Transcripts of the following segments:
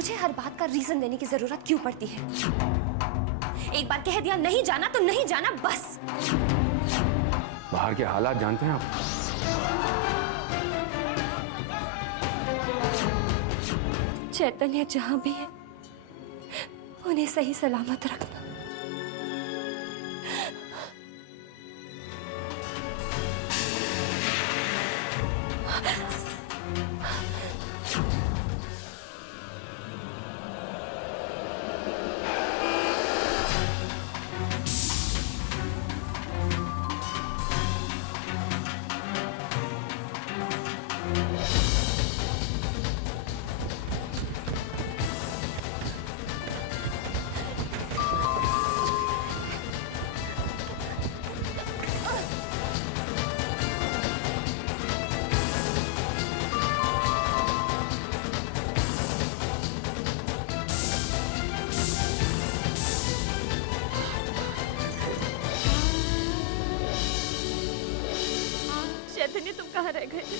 मुझे हर बात का रीजन देने की जरूरत क्यों पड़ती है? एक बार कह दिया नहीं जाना तो नहीं जाना, बस। बाहर के हालात जानते हैं आप? चैतन्य जहां भी है उन्हें सही सलामत रखना। चैतन्य, तुम कहाँ रह गए थे?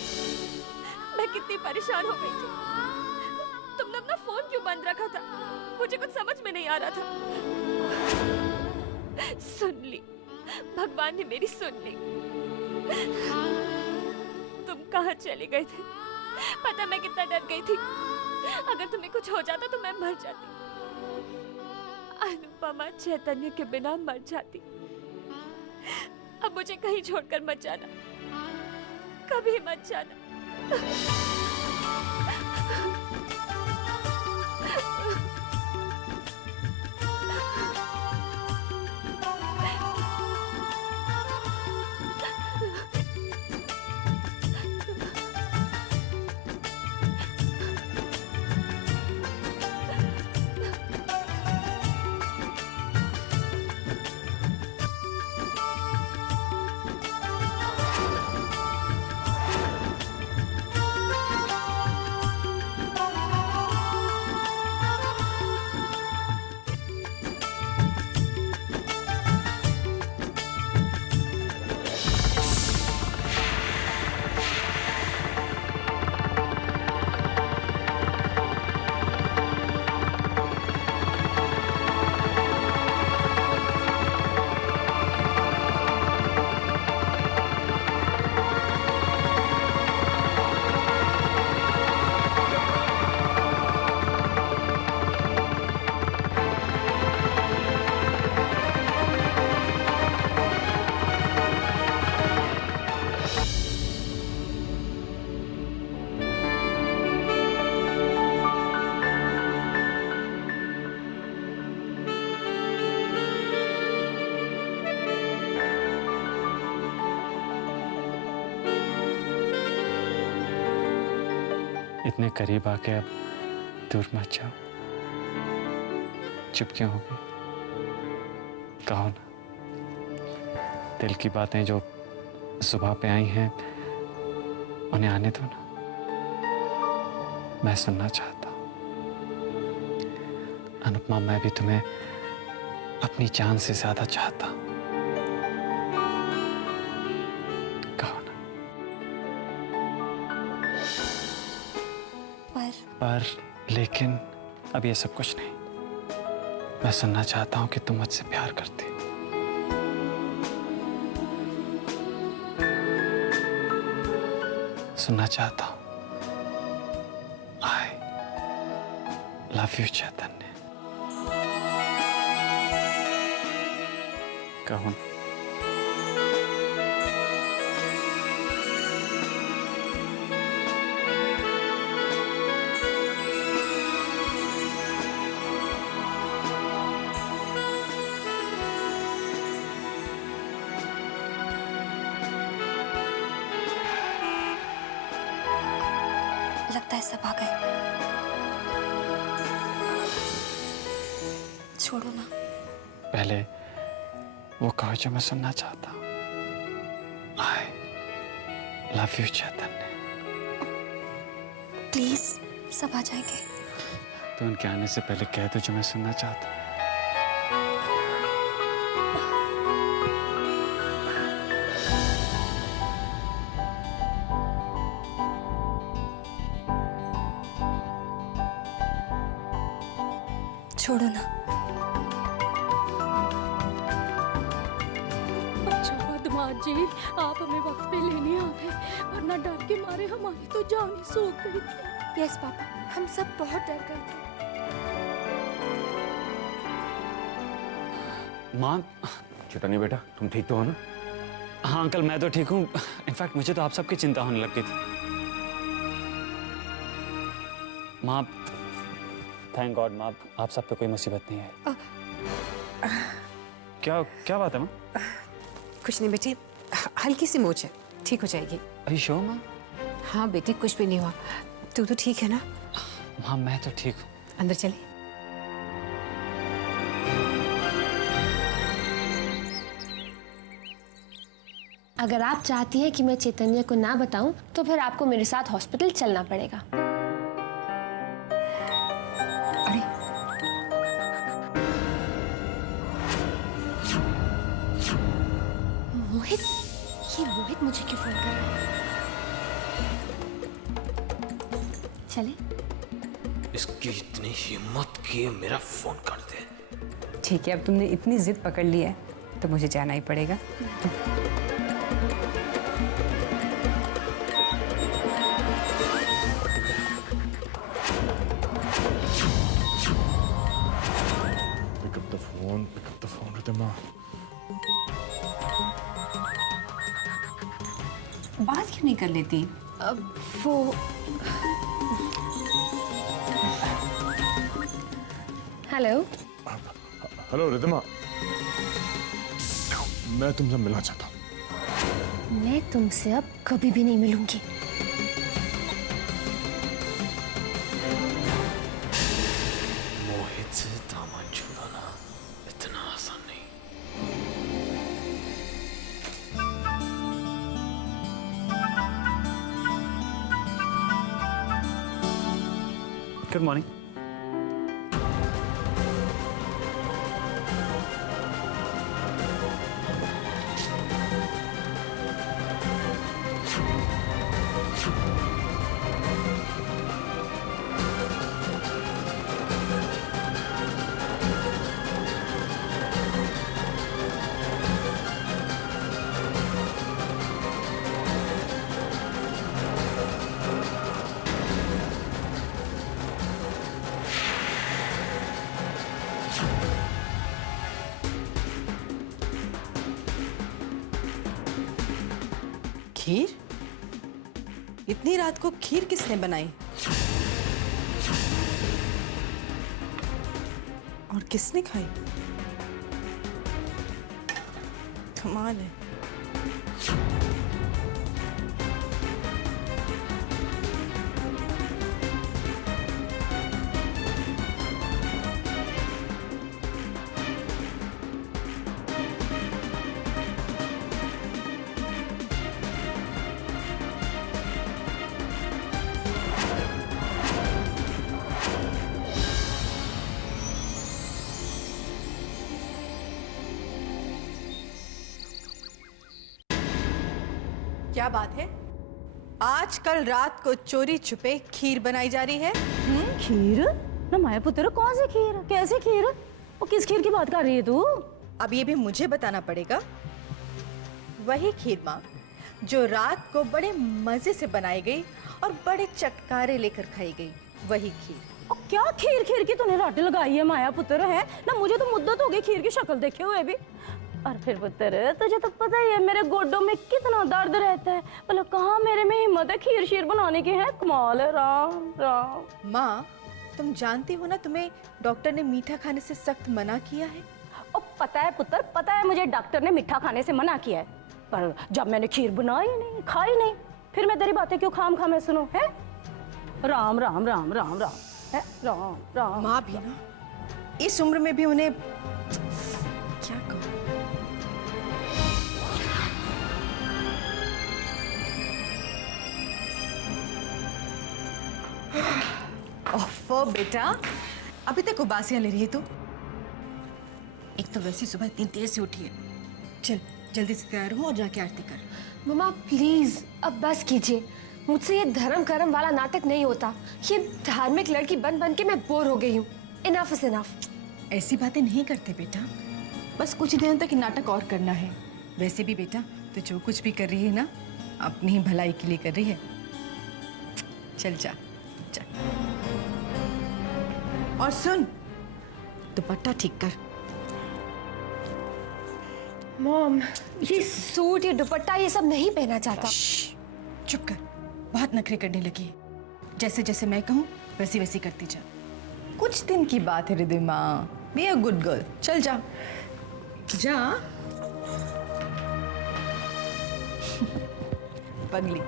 मैं कितनी परेशान हो गई थी। तुमने अपना फोन क्यों बंद रखा था? मुझे कुछ समझ में नहीं आ रहा था। सुन ली, भगवान ने मेरी सुन ली। तुम कहाँ चले गए थे? पता मैं कितना डर गई थी। अगर तुम्हें कुछ हो जाता तो मैं मर जाती। अनुपमा चैतन्य के बिना मर जाती। अब मुझे कहीं छोड़कर मत जाना, कभी मत जाना। इतने करीब आके अब दूर मत जाओ। चुप क्यों हो गई? कहो ना, दिल की बातें जो सुबह पे आई हैं उन्हें आने दो ना। मैं सुनना चाहता हूं। अनुपमा, मैं भी तुम्हें अपनी जान से ज्यादा चाहता हूं। कहो ना। पर लेकिन अब ये सब कुछ नहीं। मैं सुनना चाहता हूं कि तुम मुझसे प्यार करती। सुनना चाहता हूं। आई लव यू चैतन्य। कहो ना। लगता है सब आ गए। छोड़ो ना। पहले वो कहो जो मैं सुनना चाहता हूं। आई लव यू चैतन्य। प्लीज, सब आ जाएंगे। तो उनके आने से पहले कह दो जो मैं सुनना चाहता हूं। छोड़ो ना। अच्छा दामाद जी, आप हमें वक्त पे लेने आ गए, वरना डर के मारे हमारी तो जान ही सूख गई थी। यस पापा, हम सब बहुत डर गए थे। माँ। चैतन्य बेटा, तुम ठीक तो हो ना? हाँ अंकल, मैं तो ठीक हूँ। इनफैक्ट मुझे तो आप सबकी चिंता होने लग गई थी। माँ, थैंक गॉड माँ, आप सब पे कोई मुसीबत नहीं है। क्या क्या बात है माँ? कुछ नहीं बेटी, हल्की सी मोच है, ठीक हो जाएगी। अरे श्योर माँ? हाँ बेटी, कुछ भी नहीं हुआ। तू तो ठीक है ना? माँ मैं तो ठीक हूँ। अंदर चले। अगर आप चाहती हैं कि मैं चैतन्य को ना बताऊं, तो फिर आपको मेरे साथ हॉस्पिटल चलना पड़ेगा। अरे मोहित, ये मोहित मुझे क्यों फोन कर रहा है? चले। इसकी इतनी हिम्मत की है मेरा फोन कर दे। ठीक है, अब तुमने इतनी जिद पकड़ ली है तो मुझे जाना ही पड़ेगा। pick up the phone, Riddhima. बात क्यों नहीं कर लेती? वो हेलो। हेलो रिद्धिमा, मैं तुमसे मिलना चाहता हूँ। मैं तुमसे अब कभी भी नहीं मिलूंगी। मोहित से दामन छुड़ाना इतना आसान नहीं। Good morning. खीर? इतनी रात को खीर किसने बनाई? और किसने खाई? कमाल है। क्या बात है? आजकल रात को चोरी छुपे खीर बनाई जा रही है? खीर ना माया पुत्र, कौन सी खीर, कैसे खीर, वो किस खीर की बात कर रही है तू? अब ये भी मुझे बताना पड़ेगा। वही खीर माँ जो रात को बड़े मजे से बनाई गई और बड़े चटकारे लेकर खाई गई, वही खीर। और क्या खीर खीर की तूने रट लगाई है माया पुत्र, है ना? मुझे तो मुद्दत हो गई खीर की शक्ल देखे हुए भी। और फिर पुत्र, तुझे तो पता ही है मेरे गोडों में कितना दर्द रहता है, मतलब कहाँ मेरे में हिम्मत है खीर शीर बनाने की, है? कमाल है। राम राम। माँ, तुम जानती हो ना तुम्हें डॉक्टर ने मीठा खाने से सख्त मना किया है। और पता है पुत्र, पता है मुझे डॉक्टर ने मीठा खाने से मना किया है, पर जब मैंने खीर बनाई नहीं, खाई नहीं, फिर मैं तेरी बातें क्यों खाम खाम सुनो, है? राम राम राम राम राम, है? राम राम। माँ भी ना इस उम्र में भी उन्हें क्या कहूँ। ओफो बेटा, अभी तक उबासियां ले रही है तू? एक तो वैसी सुबह इतनी देर से उठी है। चल जल्दी से तैयार हो और जाके आरती कर। मम्मा प्लीज अब बस कीजिए, मुझसे ये धर्म कर्म वाला नाटक नहीं होता। ये धार्मिक लड़की बन बन के मैं बोर हो गई हूँ। Enough is enough. ऐसी बातें नहीं करते बेटा, बस कुछ दिनों तक नाटक और करना है। वैसे भी बेटा तो जो कुछ भी कर रही है ना, अपनी ही भलाई के लिए कर रही है। चल जा जा। और सुन, दुपट्टा ठीक कर। मॉम, ये सूट, ये दुपट्टा, ये सब नहीं पहनना चाहता। चुप कर, बहुत नखरे करने लगी है। जैसे जैसे मैं कहूँ वैसी वैसी करती जा। कुछ दिन की बात है Riddhima, be a good girl. चल जा जा। पगली,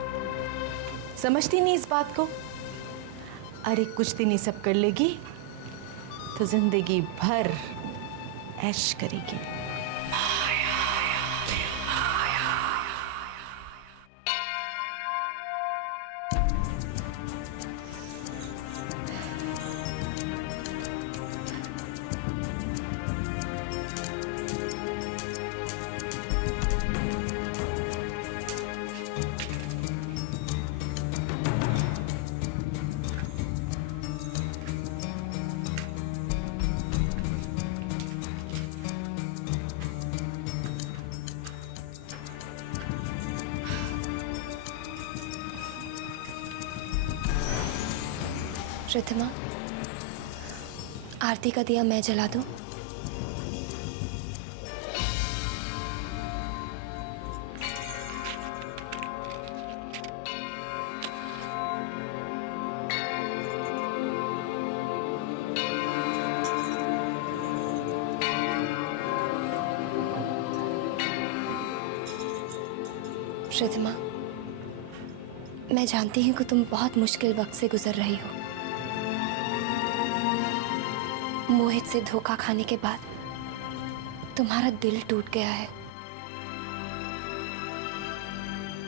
समझती नहीं इस बात को। अरे कुछ दिन ये सब कर लेगी तो जिंदगी भर ऐश करेगी। रिद्धिमा, आरती का दिया मैं जला दूं? रिद्धिमा, मैं जानती हूँ कि तुम बहुत मुश्किल वक्त से गुजर रही हो। मोहित से धोखा खाने के बाद तुम्हारा दिल टूट गया है,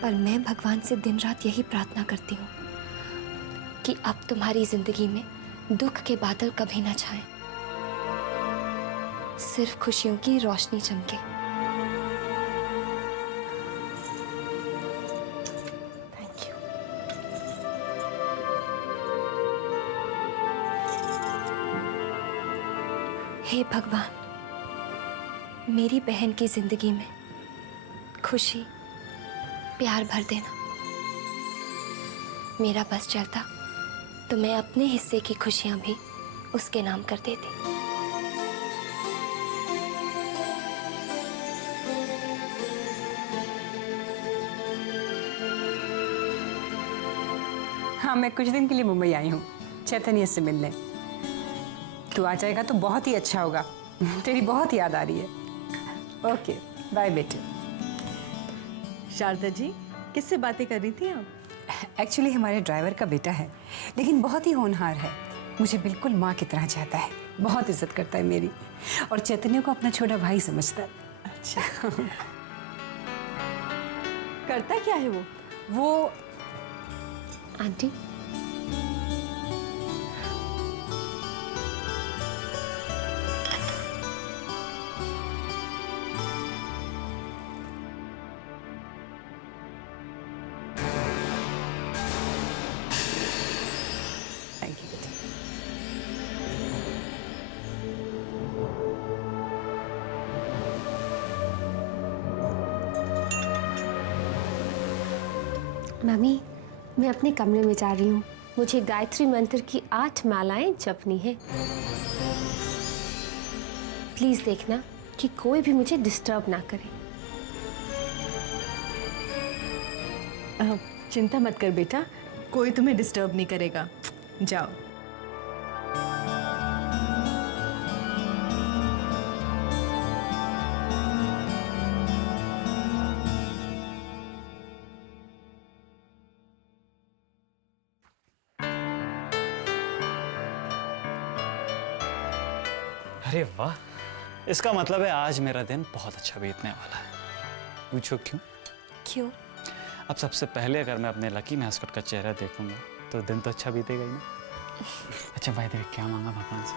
पर मैं भगवान से दिन रात यही प्रार्थना करती हूँ कि अब तुम्हारी जिंदगी में दुख के बादल कभी ना छाएं, सिर्फ खुशियों की रोशनी चमके। Thank you. हे भगवान, मेरी बहन की जिंदगी में खुशी, प्यार भर देना। मेरा बस चलता तो मैं अपने हिस्से की खुशियां भी उसके नाम कर देती। हाँ, मैं कुछ दिन के लिए मुंबई आई हूँ चैतन्य से मिलने। तू आ जाएगा तो बहुत ही अच्छा होगा। तेरी बहुत याद आ रही है। ओके, बाय बेटे। शारदा जी, किससे बातें कर रही थी आप? एक्चुअली हमारे ड्राइवर का बेटा है, लेकिन बहुत ही होनहार है। मुझे बिल्कुल माँ की तरह चाहता है, बहुत इज्जत करता है मेरी, और चैतन्य को अपना छोटा भाई समझता है। अच्छा। करता क्या है वो? आंटी, थैंक यू बेटा। मम्मी, मैं अपने कमरे में जा रही हूँ। मुझे गायत्री मंत्र की 8 मालाएं जपनी है। प्लीज देखना कि कोई भी मुझे डिस्टर्ब ना करे। चिंता मत कर बेटा, कोई तुम्हें डिस्टर्ब नहीं करेगा। जाओ। अरे वाह, इसका मतलब है आज मेरा दिन बहुत अच्छा बीतने वाला है। पूछो क्यों? क्यों? अब सबसे पहले अगर मैं अपने लकी मैस्कट का चेहरा देखूंगा तो दिन तो अच्छा बीतेगा ही ना। अच्छा भाई, देख क्या मांगा भगवान से?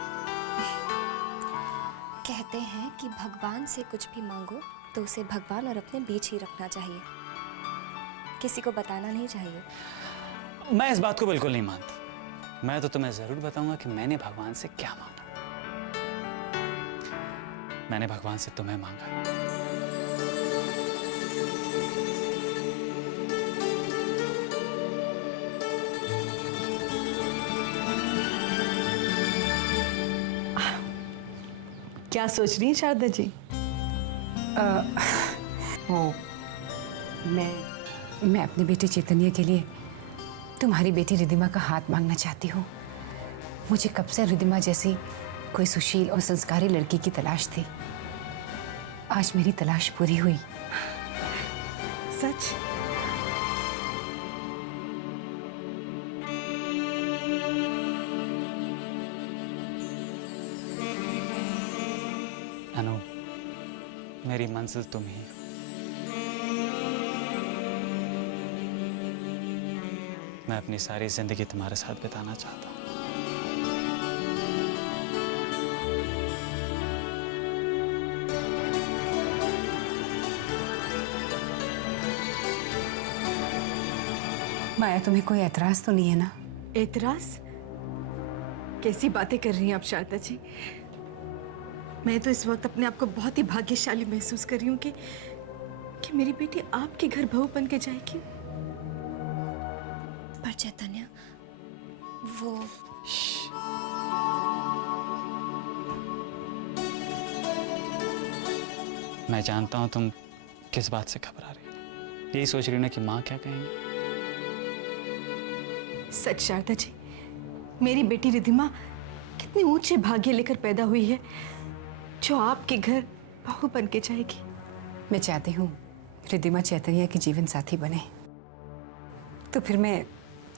कहते हैं कि भगवान से कुछ भी मांगो तो उसे भगवान और अपने बीच ही रखना चाहिए, किसी को बताना नहीं चाहिए। मैं इस बात को बिल्कुल नहीं मानता। मैं तो तुम्हें जरूर बताऊंगा कि मैंने भगवान से क्या मांगा। मैंने भगवान से तुम्हें मांगा। क्या सोच रही हैं शारदा जी? वो मैं अपने बेटे चैतन्य के लिए तुम्हारी बेटी रिद्धिमा का हाथ मांगना चाहती हूँ। मुझे कब से रिद्धिमा जैसी कोई सुशील और संस्कारी लड़की की तलाश थी। आज मेरी तलाश पूरी हुई। सच? अनु, मेरी मंजिल तुम ही हो। मैं अपनी सारी जिंदगी तुम्हारे साथ बिताना चाहता हूँ। माया, तुम्हें कोई एतराज तो नहीं है ना? एतराज? कैसी बातें कर रही हैं आप शारदा जी? मैं तो इस वक्त अपने आप को बहुत ही भाग्यशाली महसूस कर रही हूँ कि मेरी बेटी आपके घर बहू बन के जाएगी। पर चैतन्य, वो मैं जानता हूँ तुम किस बात से घबरा रही हो। यही सोच रही हो ना कि माँ क्या कहेंगी। सच शारदा जी, मेरी बेटी रिद्धिमा कितने ऊंचे भाग्य लेकर पैदा हुई है जो आपके घर बहू बन के जाएगी। मैं चाहती हूँ रिद्धिमा चैतन्य की जीवन साथी बने। तो फिर मैं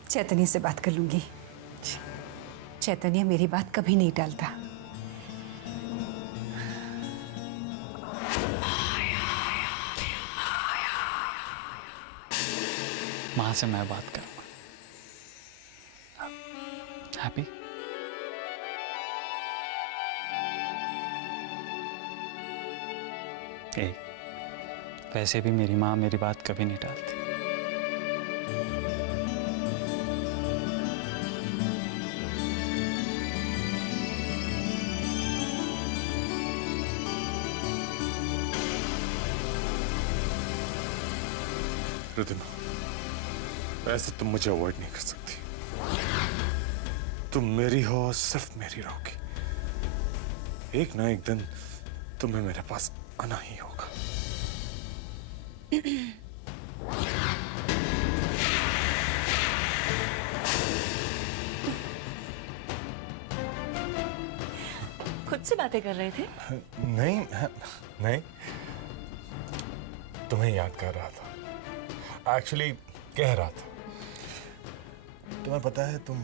चैतन्य से बात कर लूंगी। चैतन्य मेरी बात कभी नहीं टालता। माँ से मैं बात करूंगा। हैप्पी? वैसे भी मेरी माँ मेरी बात कभी नहीं टालती। रिद्धिमा, ऐसे तुम मुझे अवॉइड नहीं कर सकती। तुम मेरी हो, सिर्फ मेरी रहोगी। एक ना एक दिन तुम्हें मेरे पास आना ही होगा। खुद से बातें कर रहे थे? नहीं नहीं, तुम्हें याद कर रहा था। एक्चुअली कह रहा था, तुम्हें पता है तुम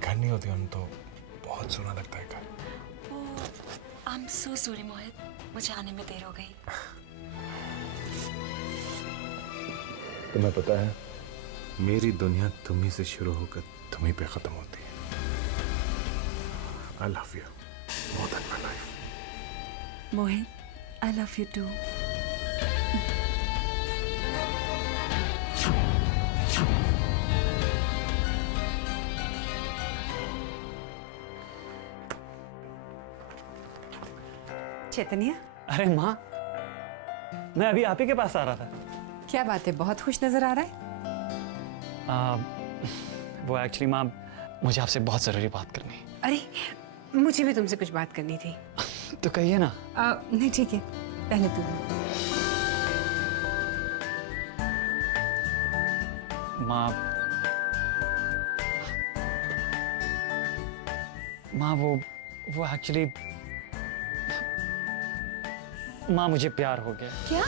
घर नहीं होती हो तो बहुत सुना लगता है घर। आई एम सो सॉरी मोहित, मुझे आने में देर हो गई। तुम्हें पता है मेरी दुनिया तुम्ही से शुरू होकर तुम्ही पे खत्म होती है। I love you more than my life. Mohit, I love you too. Chaitanya, अरे माँ, मैं अभी आप ही के पास आ रहा था। क्या बात है, बहुत खुश नजर आ रहा है। वो एक्चुअली माँ, मुझे आपसे बहुत जरूरी बात करनी है। अरे, मुझे भी तुमसे कुछ बात करनी थी। तो कहिए ना। नहीं ठीक है, पहले तू। माँ वो एक्चुअली माँ, मुझे प्यार हो गया। क्या?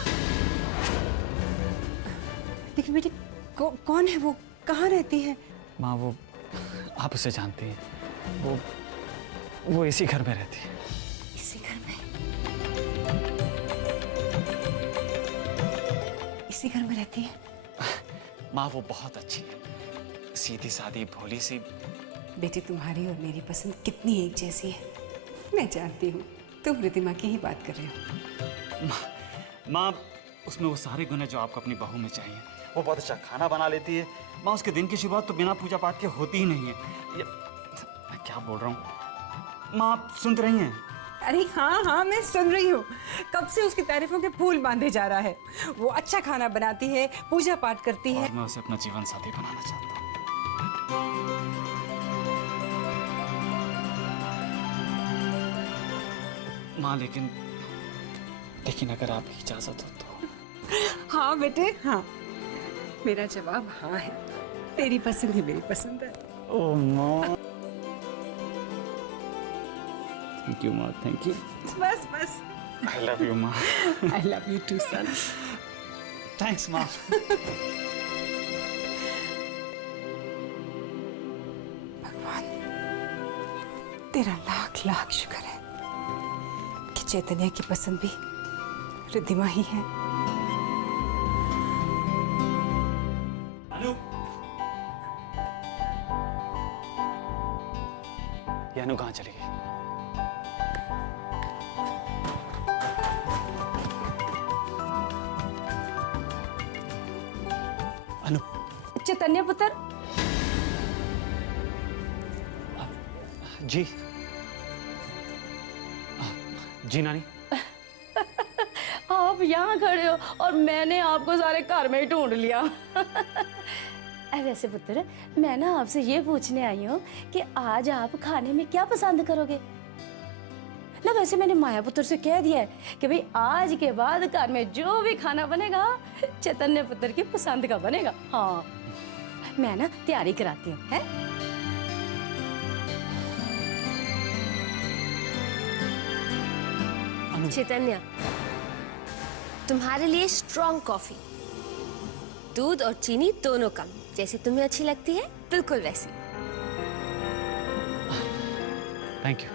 लेकिन बेटी, कौन है वो? कहाँ रहती है? माँ, वो आप उसे जानती हैं। वो इसी घर में रहती है। इसी घर में? इसी घर में रहती है? माँ, वो बहुत अच्छी है, सीधी सादी भोली सी। बेटी, तुम्हारी और मेरी पसंद कितनी एक जैसी है। मैं जानती हूँ तुम रिद्धिमा की ही बात कर रहे हो। माँ, उसमें वो सारे गुण हैं जो आपको अपनी बहू में चाहिए। वो बहुत अच्छा खाना बना लेती है। माँ, उसके दिन की शुरुआत तो बिना पूजा पाठ के होती ही नहीं है। मैं क्या बोल रहा हूँ माँ, आप सुन रही हैं? अरे हाँ हाँ, मैं सुन रही हूँ। कब से उसकी तारीफों के फूल बांधे जा रहा है। वो अच्छा खाना बनाती है, पूजा पाठ करती है। और मैं उसे अपना जीवन साथी बनाना चाहता हूँ। माँ, लेकिन अगर आपकी इजाजत हो तो। हाँ बेटे हाँ, मेरा जवाब हाँ है। तेरी पसंद ही मेरी पसंद है। ओह माँ, थैंक यू माँ, थैंक यू। बस बस। आई लव यू माँ। I love you too son. Thanks माँ। भगवान, तेरा लाख लाख शुक्र है कि चैतन्य की पसंद भी रिद्धिमा ही है। अनु, ये अनु कहाँ चली गई? अनु, चैतन्य पुत्र, जी जी नानी। आप यहाँ खड़े हो और मैंने आपको सारे घर में ही ढूंढ लिया। वैसे पुत्र, मैं ना आपसे ये पूछने आई हूँ कि आज आप खाने में क्या पसंद करोगे ना। वैसे मैंने माया पुत्र से कह दिया है कि भाई आज के बाद घर में जो भी खाना बनेगा चैतन्य पुत्र की पसंद का बनेगा। हाँ, मैं ना तैयारी कराती हूँ, है? चैतन्य, तुम्हारे लिए स्ट्रॉन्ग कॉफी, दूध और चीनी दोनों कम, जैसे तुम्हें अच्छी लगती है बिल्कुल वैसी। Thank you.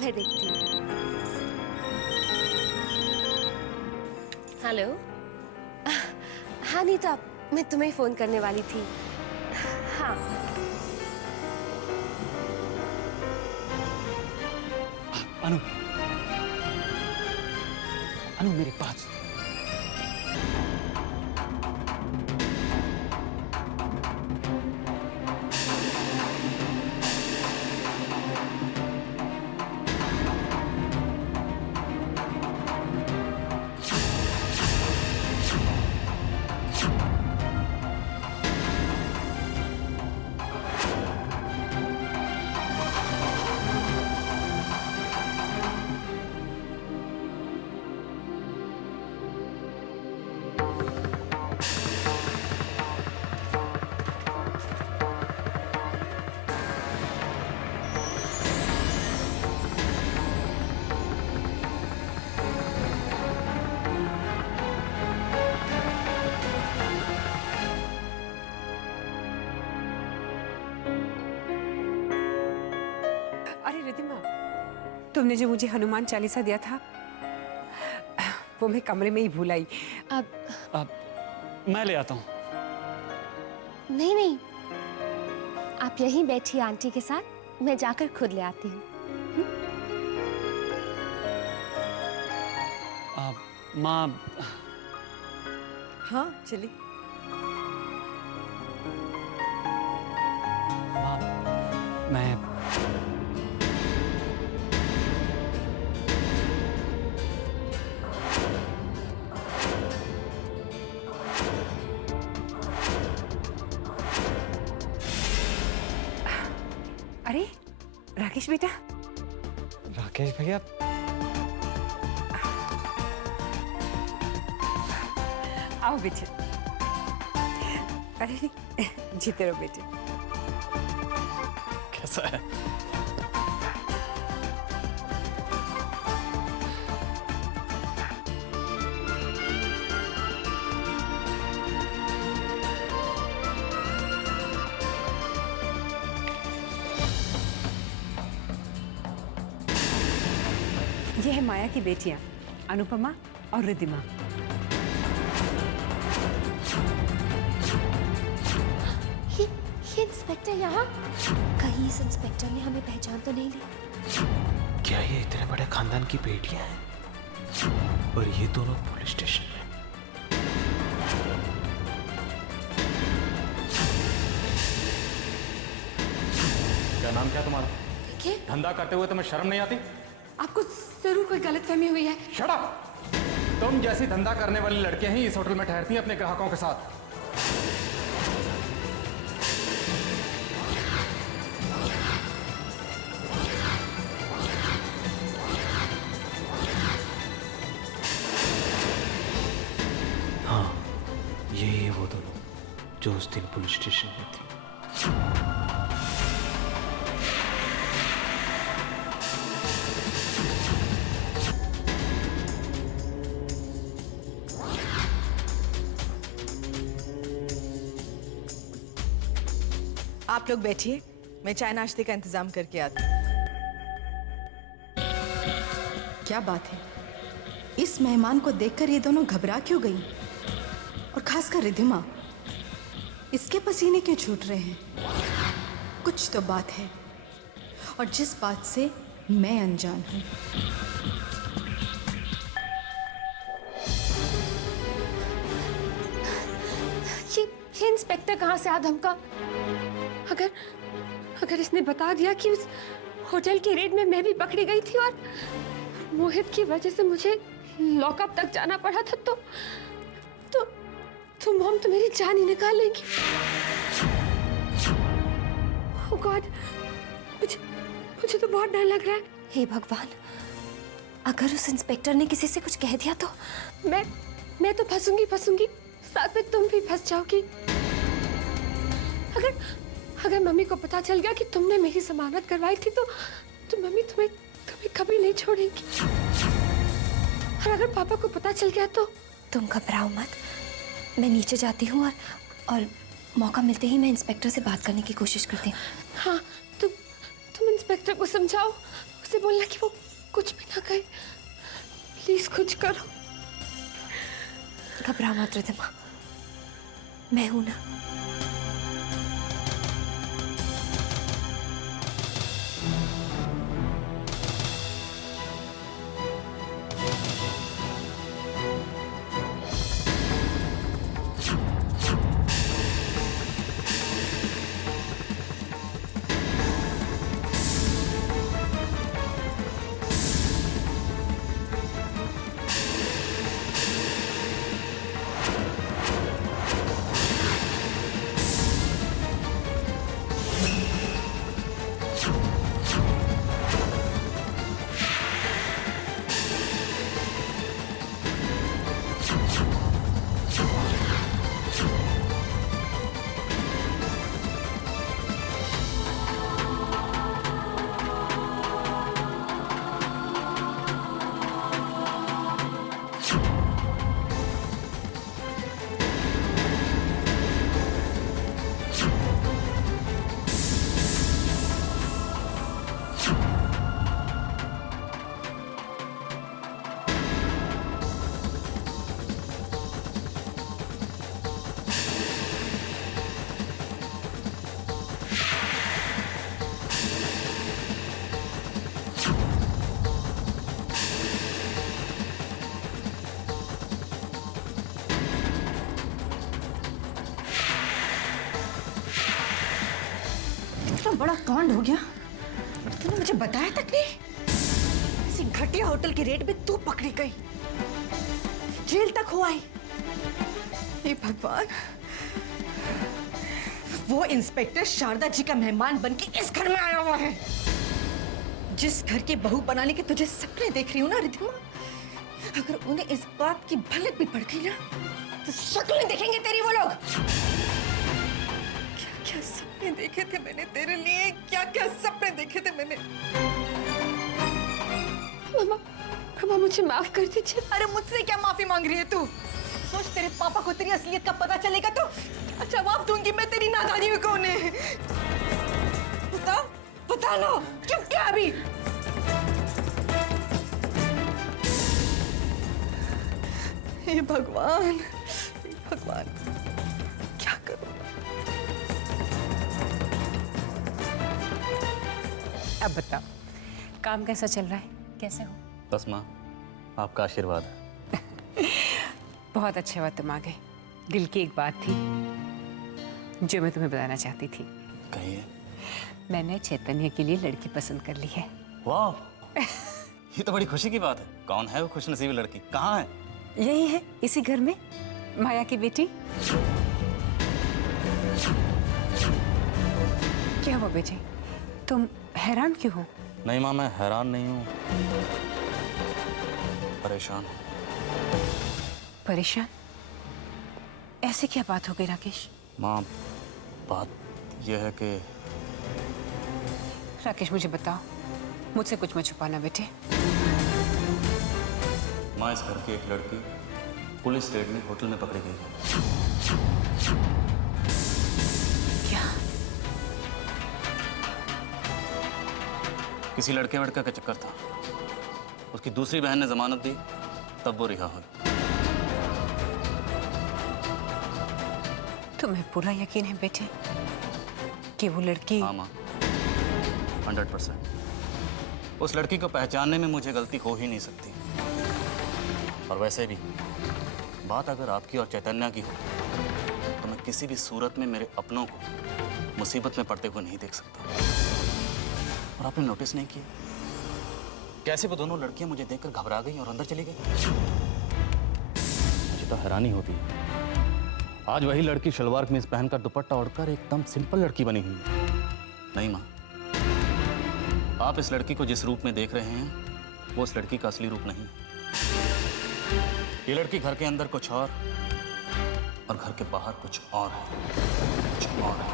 मैं देखती हूँ। हेलो। हाँ नीता, मैं तुम्हें फोन करने वाली थी। हाँ अनु, अनु मेरी बात सुन। अरे रिद्धिमा, तुमने जो मुझे हनुमान चालीसा दिया था वो मैं कमरे में ही भूल आई। अब मैं ले आता हूँ। नहीं नहीं, आप यहीं बैठिए आंटी के साथ, मैं जाकर खुद ले आती हूँ। माँ, हाँ चलिए। माँ, मैं अरे राकेश बेटा। राकेश भैया, आओ बेटे। अरे जीते रहो बेटे। कैसा है? ये है माया की बेटियां अनुपमा और रिद्धिमा। ये इंस्पेक्टर यहाँ? कहीं इस इंस्पेक्टर ने हमें पहचान तो नहीं ली? क्या ये इतने बड़े खानदान की बेटियां हैं? और ये दोनों पुलिस स्टेशन में? क्या नाम क्या तुम्हारा? देखिए, धंधा करते हुए तुम्हें शर्म नहीं आती? आपको जरूर कोई गलतफहमी हुई है। Shut up! तुम जैसी धंधा करने वाली लड़कियां ही इस होटल में ठहरती हैं अपने ग्राहकों के साथ। हाँ, यही है वो दोनों जो उस दिन पुलिस स्टेशन में थी। आप लोग बैठिए, मैं चाय नाश्ते का इंतजाम करके आती हूँ। क्या बात है, इस मेहमान को देखकर ये दोनों घबरा क्यों गई? और खासकर रिधिमा, इसके पसीने क्यों छूट रहे हैं? कुछ तो बात है, और जिस बात से मैं अनजान हूँ। ये इंस्पेक्टर कहाँ से आ धमका? अगर इसने बता दिया कि उस होटल की रेड में मैं भी पकड़ी गई थी और मोहित की वजह से मुझे लॉकअप तक जाना पड़ा था, तो मॉम तो मेरी जान ही निकाल लेंगी। ओह गॉड, मुझे तो बहुत डर लग रहा है। हे भगवान, अगर उस इंस्पेक्टर ने किसी से कुछ कह दिया तो मैं तो फंसूंगी, साथ में तुम भी फंस जाओगी। अगर मम्मी को पता चल गया कि तुमने मेरी जमानत करवाई थी तो मम्मी तुम्हें कभी नहीं छोड़ेंगी। और अगर पापा को पता चल गया तो? तुम घबराओ मत, मैं नीचे जाती हूँ और मौका मिलते ही मैं इंस्पेक्टर से बात करने की कोशिश करती हूँ। हाँ, तुम इंस्पेक्टर को समझाओ, उसे बोलना कि वो कुछ भी ना कहे। प्लीज कुछ करो। घबराओ मत रिधिमा, मैं हूं ना। बड़ा कांड हो गया, तूने मुझे बताया तक नहीं। इसी घटिया होटल की रेड में तू पकड़ी गई, जेल तक हो आई। हे भगवान, वो इंस्पेक्टर शारदा जी का मेहमान बनके इस घर में आया हुआ है। जिस घर की बहू बनाने के तुझे सपने देख रही हूँ ना रिधिमा, अगर उन्हें इस बात की भनक भी पड़ गई ना तो शक्लें देखेंगे तेरी वो लोग। क्या सपने देखे थे मैंने तेरे लिए, क्या सपने देखे थे मैंने। मामा मुझे माफ कर दीजिए। अरे मुझसे क्या माफी मांग रही है तू? सोच, तेरे पापा को तेरी असलियत का पता चलेगा तो अच्छा जवाब दूंगी मैं तेरी नादानी में कौन है। बता लो, चुप क्या अभी? हे भगवान, क्या करूं? अब बताओ, काम कैसा चल रहा है? कैसे हो? बस माँ, आपका आशीर्वाद है। बहुत अच्छे बात तुम आ गए। दिल की एक बात थी जो मैं तुम्हें बताना चाहती थी। कहिए। मैंने चैतन्य के लिए लड़की पसंद कर ली है। वाह, ये तो बड़ी खुशी की बात है। कौन है वो खुशनसीबी लड़की? कहाँ है? यही है, इसी घर में, माया की बेटी। क्या हुआ बेटे, तुम हैरान क्यों हो? नहीं माँ, मैं हैरान नहीं हूँ, परेशान हूँ। परेशान? ऐसी क्या बात हो गई राकेश? माँ, बात यह है कि राकेश मुझे बताओ, मुझसे कुछ मत छुपाना बेटे। माँ, इस घर की एक लड़की पुलिस रेड में होटल में पकड़ी गई है। क्या? किसी लड़के वड़के का चक्कर था। उसकी दूसरी बहन ने जमानत दी, तब वो रिहा हुई। तुम्हें पूरा यकीन है बेटे कि वो लड़की? हाँ माँ, 100%। उस लड़की को पहचानने में मुझे गलती हो ही नहीं सकती। और वैसे भी बात अगर आपकी और चैतन्य की हो तो मैं किसी भी सूरत में मेरे अपनों को मुसीबत में पड़ते हुए नहीं देख सकता। और आपने नोटिस नहीं किया कैसे वो दोनों लड़कियां मुझे देखकर घबरा गई और अंदर चली गई? मुझे तो हैरानी होती है। आज वही लड़की शलवार कमीज पहनकर दुपट्टा ओढ़कर एकदम सिंपल लड़की बनी हुई है। नहीं माँ, आप इस लड़की को जिस रूप में देख रहे हैं वो उस लड़की का असली रूप नहीं। ये लड़की घर के अंदर कुछ और घर के बाहर कुछ और है। कुछ और है,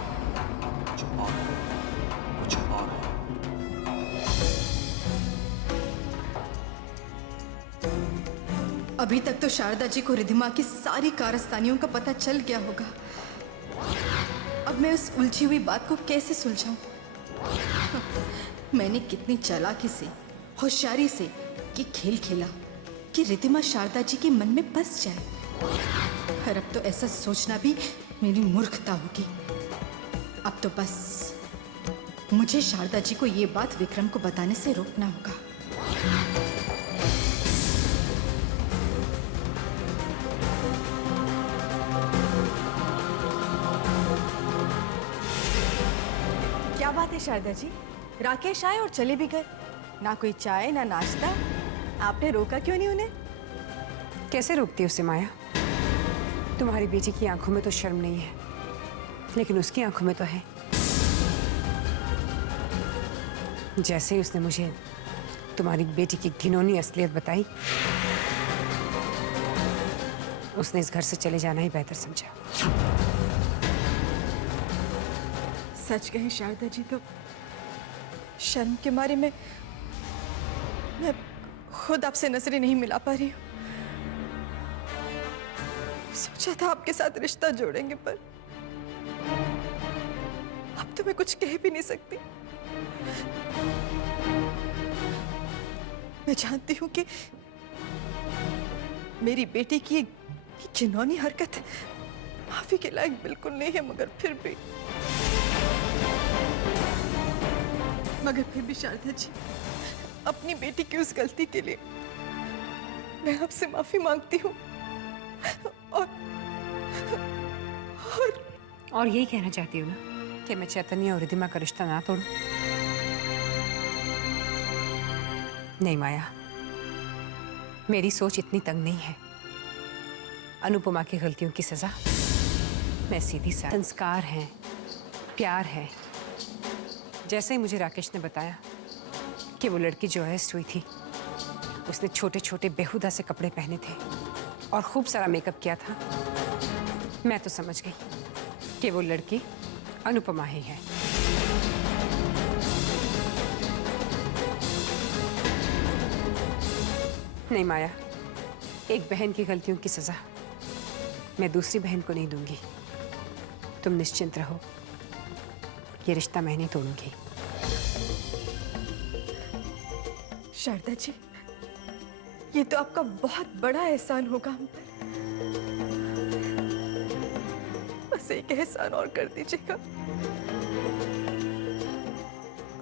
कुछ और है, कुछ और है। अभी तक तो शारदा जी को रिधिमा की सारी कारस्तानियों का पता चल गया होगा। अब मैं उस उलझी हुई बात को कैसे सुलझाऊं? मैंने कितनी चालाकी से, होशियारी से ये खेल खेला कि रिधिमा शारदा जी के मन में बस जाए। पर अब तो ऐसा सोचना भी मेरी मूर्खता होगी। अब तो बस मुझे शारदा जी को ये बात विक्रम को बताने से रोकना होगा। क्या बात है शारदा जी, राकेश आए और चले भी गए, ना कोई चाय ना नाश्ता। आपने रोका क्यों नहीं उन्हें? कैसे रोकती उसे माया? तुम्हारी बेटी की आंखों में तो शर्म नहीं है, लेकिन उसकी आंखों में तो है। जैसे ही उसने मुझे तुम्हारी बेटी की घिनौनी असलियत बताई, उसने इस घर से चले जाना ही बेहतर समझा। सच कहे शारदा जी, तो शर्म के मारे मैं खुद आपसे नजरें नहीं मिला पा रही हूँ। सोचा था आपके साथ रिश्ता जोड़ेंगे, पर अब तो मैं कुछ कह भी नहीं सकती। मैं जानती हूँ कि मेरी बेटी की ये घिनौनी हरकत माफी के लायक बिल्कुल नहीं है, मगर फिर भी शारदा जी, अपनी बेटी की उस गलती के लिए मैं आपसे माफी मांगती हूँ। और यही कहना चाहती हूँ ना कि मैं चैतन्य और रिधिमा का रिश्ता ना तोड़ूं? नहीं माया, मेरी सोच इतनी तंग नहीं है। अनुपमा की गलतियों की सजा मैं सीधी सा, संस्कार है, प्यार है। जैसे ही मुझे राकेश ने बताया कि वो लड़की जो अरेस्ट हुई थी, उसने छोटे छोटे बेहुदा से कपड़े पहने थे और खूब सारा मेकअप किया था, मैं तो समझ गई कि वो लड़की अनुपमा ही है। नहीं माया, एक बहन की गलतियों की सजा मैं दूसरी बहन को नहीं दूंगी। तुम निश्चिंत रहो, ये रिश्ता मैं नहीं तोड़ूंगी। शारदा जी, ये तो आपका बहुत बड़ा एहसान होगा हम पर। बस एक एहसान और कर दीजिएगा।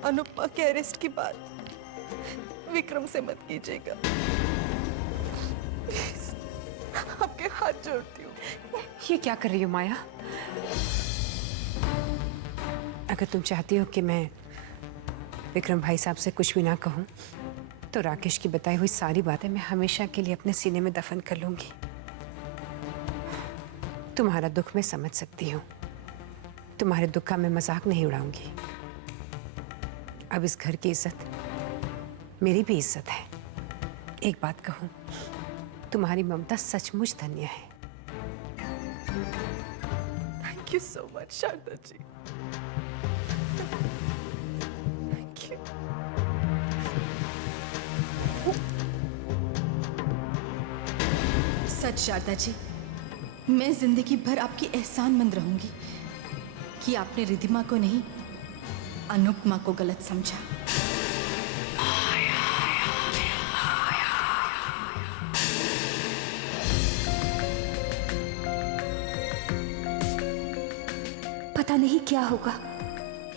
अनुपमा के अरेस्ट की बात विक्रम से मत कीजिएगा। प्लीज, आपके हाथ जोड़ती हूँ। ये क्या कर रही हो माया? अगर तुम चाहती हो कि मैं विक्रम भाई साहब से कुछ भी ना कहूँ तो राकेश की बताई हुई सारी बातें मैं हमेशा के लिए अपने सीने में दफन कर लूंगी। तुम्हारा दुख मैं समझ सकती हूँ, तुम्हारे दुख का मैं मजाक नहीं उड़ाऊंगी। अब इस घर की इज्जत मेरी भी इज्जत है। एक बात कहूँ, तुम्हारी ममता सचमुच धन्य है। Thank you so much Sharada ji. Thank you. सच शारदा जी, मैं जिंदगी भर आपकी एहसानमंद रहूंगी कि आपने रिधिमा को नहीं, अनुपमा को गलत समझा। पता नहीं क्या होगा,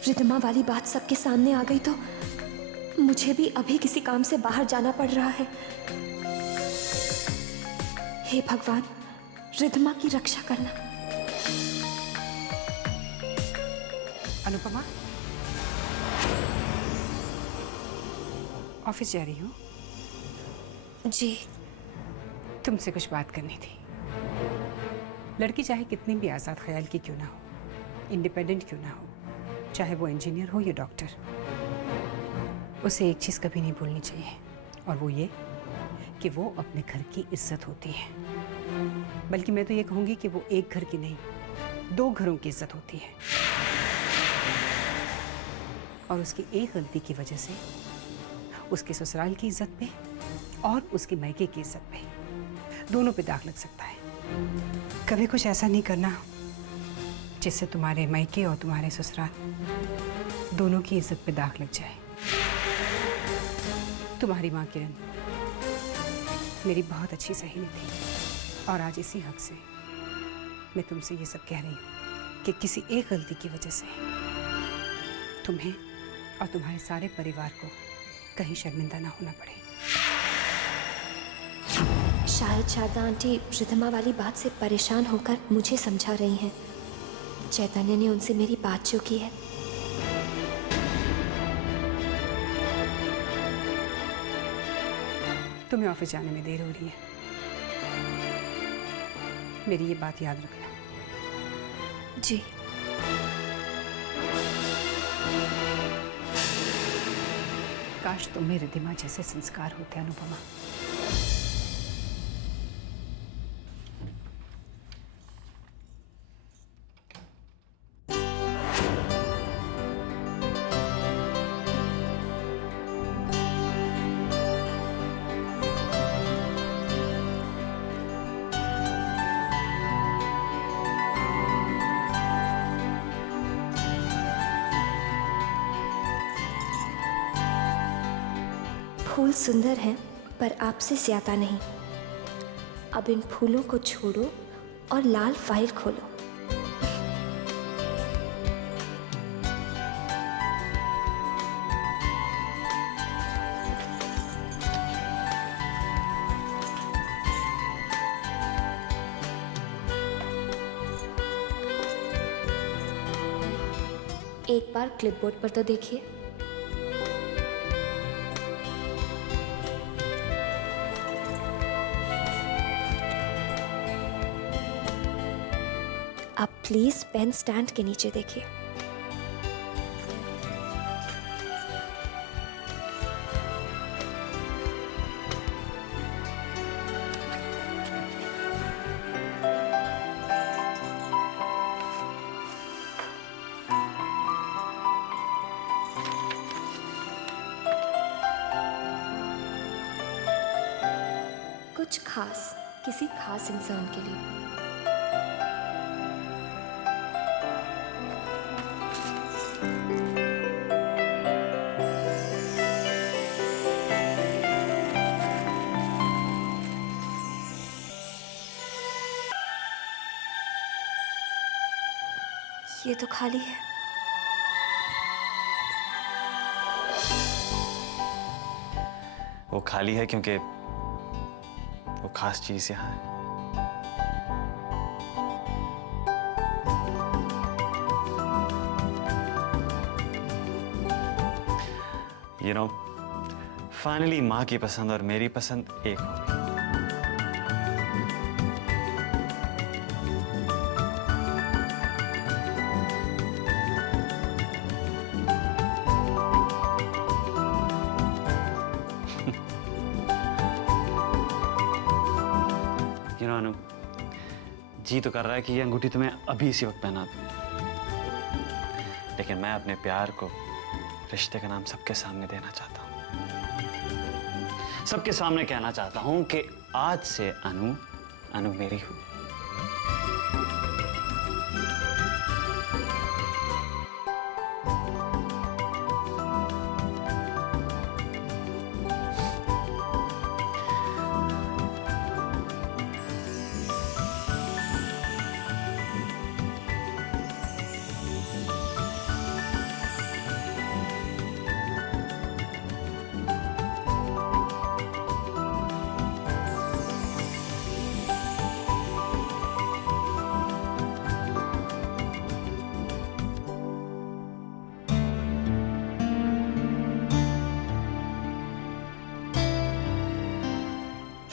रिधिमा वाली बात सबके सामने आ गई तो मुझे भी अभी किसी काम से बाहर जाना पड़ रहा है। हे भगवान, रिधिमा की रक्षा करना। अनुपमा, ऑफिस जा रही हो? जी। तुमसे कुछ बात करनी थी। लड़की चाहे कितनी भी आजाद ख्याल की क्यों ना हो, इंडिपेंडेंट क्यों ना हो, चाहे वो इंजीनियर हो या डॉक्टर, उसे एक चीज कभी नहीं भूलनी चाहिए, और वो ये कि वो अपने घर की इज्जत होती है। बल्कि मैं तो ये कहूंगी कि वो एक घर की नहीं, 2 घरों की इज्जत होती है। और उसकी एक गलती की वजह से उसके ससुराल की इज्जत पे और उसके मायके की इज्जत पे, दोनों पे दाग लग सकता है। कभी कुछ ऐसा नहीं करना जिससे तुम्हारे मायके और तुम्हारे ससुराल दोनों की इज्जत पे दाग लग जाए। तुम्हारी माँ किरण मेरी बहुत अच्छी सहेली थी, और आज इसी हक से मैं तुमसे ये सब कह रही हूँ कि किसी एक गलती की वजह से तुम्हें और तुम्हारे सारे परिवार को कहीं शर्मिंदा ना होना पड़े। शायद शारदा आंटी रिधिमा वाली बात से परेशान होकर मुझे समझा रही हैं। चैतन्य ने उनसे मेरी बात जो की है। तुम्हें ऑफिस जाने में देर हो रही है, मेरी ये बात याद रखना। जी। काश तुम्हें रिधिमा जैसे संस्कार होते अनुपमा। फूल सुंदर हैं पर आपसे ज्यादा नहीं। अब इन फूलों को छोड़ो और लाल फाइल खोलो। एक बार क्लिपबोर्ड पर तो देखिए। अब प्लीज पेन स्टैंड के नीचे देखिए। कुछ खास किसी खास इंसान के लिए। ये तो खाली है। वो खाली है क्योंकि वो खास चीज यहाँ है। यू नो फाइनली माँ की पसंद और मेरी पसंद एक हो गई। You know, अनु, जी तो कर रहा है कि ये अंगूठी तुम्हें अभी इसी वक्त पहना दूं, लेकिन मैं अपने प्यार को रिश्ते का नाम सबके सामने देना चाहता हूँ। सबके सामने कहना चाहता हूँ कि आज से अनु अनु मेरी हुई।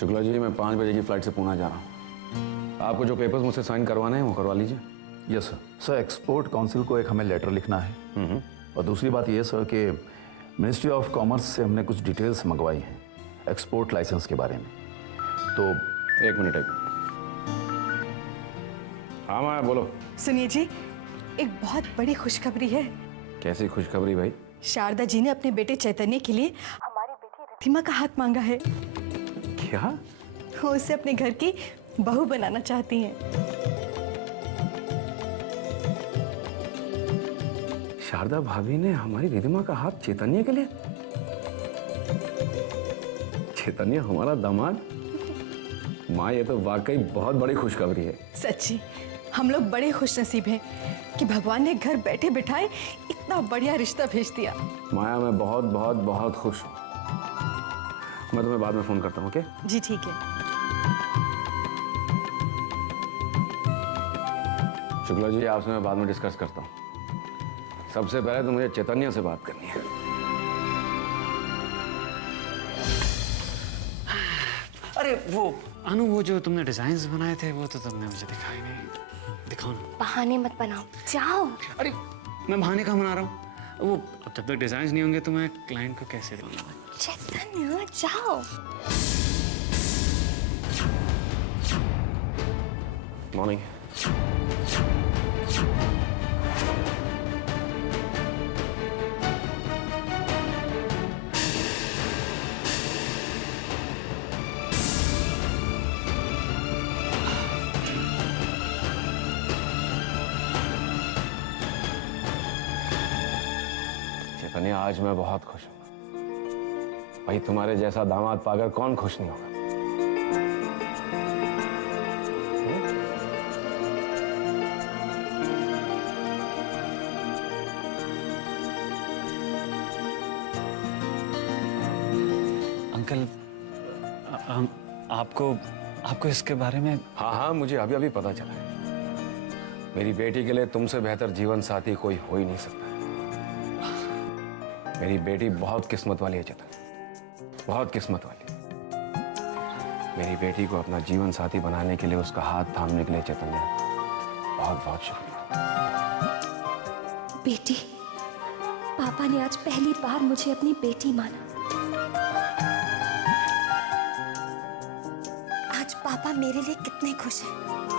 शुक्ला जी, मैं 5 बजे की फ्लाइट से पुणे जा रहा हूँ। आपको जो पेपर्स मुझसे साइन करवाने हैं वो करवा लीजिए। Yes sir. Sir, export council को एक हमें लेटर लिखना है। और दूसरी बात ये सर कि मिनिस्ट्री ऑफ कॉमर्स से हमने कुछ डिटेल्स मंगवाई हैं एक्सपोर्ट लाइसेंस के बारे में। तो एक मिनट। हाँ माया, बोलो। सुनिए जी, एक बहुत बड़ी खुशखबरी है। कैसी खुशखबरी भाई? शारदा जी ने अपने बेटे चैतन्य के लिए हमारी बेटी रिद्धिमा का हाथ मांगा है। क्या? वो उसे अपने घर की बहू बनाना चाहती हैं। शारदा भाभी ने हमारी रिद्धिमा का हाथ चैतन्य के लिए? चैतन्य हमारा दामाद? माँ, ये तो वाकई बहुत बड़ी खुशखबरी है। सच्ची, हम लोग बड़े खुशनसीब हैं कि भगवान ने घर बैठे बिठाए इतना बढ़िया रिश्ता भेज दिया। माया, मैं बहुत बहुत बहुत खुश हूँ। मैं तुम्हें बाद में फोन करता हूँ, ओके? जी ठीक है। शुक्ला जी, आपसे मैं बाद में डिस्कस करता हूँ। सबसे पहले तो मुझे चैतन्य से बात करनी है। अरे वो अनु, वो जो तुमने डिजाइन्स बनाए थे वो तो तुमने मुझे दिखाई नहीं। दिखाओ ना। बहाने मत बनाओ, जाओ। अरे मैं बहाने कहाँ बना रहा हूँ? वो अब जब तक डिजाइन्स नहीं होंगे तो मैं क्लाइंट को कैसे दूंगा? चैतन्य, जाओ। मॉर्निंग। चैतन्य, आज मैं बहुत खुश हूँ। भाई, तुम्हारे जैसा दामाद पाकर कौन खुश नहीं होगा? अंकल, आपको इसके बारे में? हाँ हाँ, मुझे अभी अभी पता चला है। मेरी बेटी के लिए तुमसे बेहतर जीवन साथी कोई हो ही नहीं सकता। मेरी बेटी बहुत किस्मत वाली है चेतन, बहुत किस्मत वाली। मेरी बेटी को अपना जीवन साथी बनाने के लिए, उसका हाथ थामने के लिए चैतन्य, बहुत बहुत शुक्रिया। बेटी, पापा ने आज पहली बार मुझे अपनी बेटी माना। आज पापा मेरे लिए कितने खुश हैं।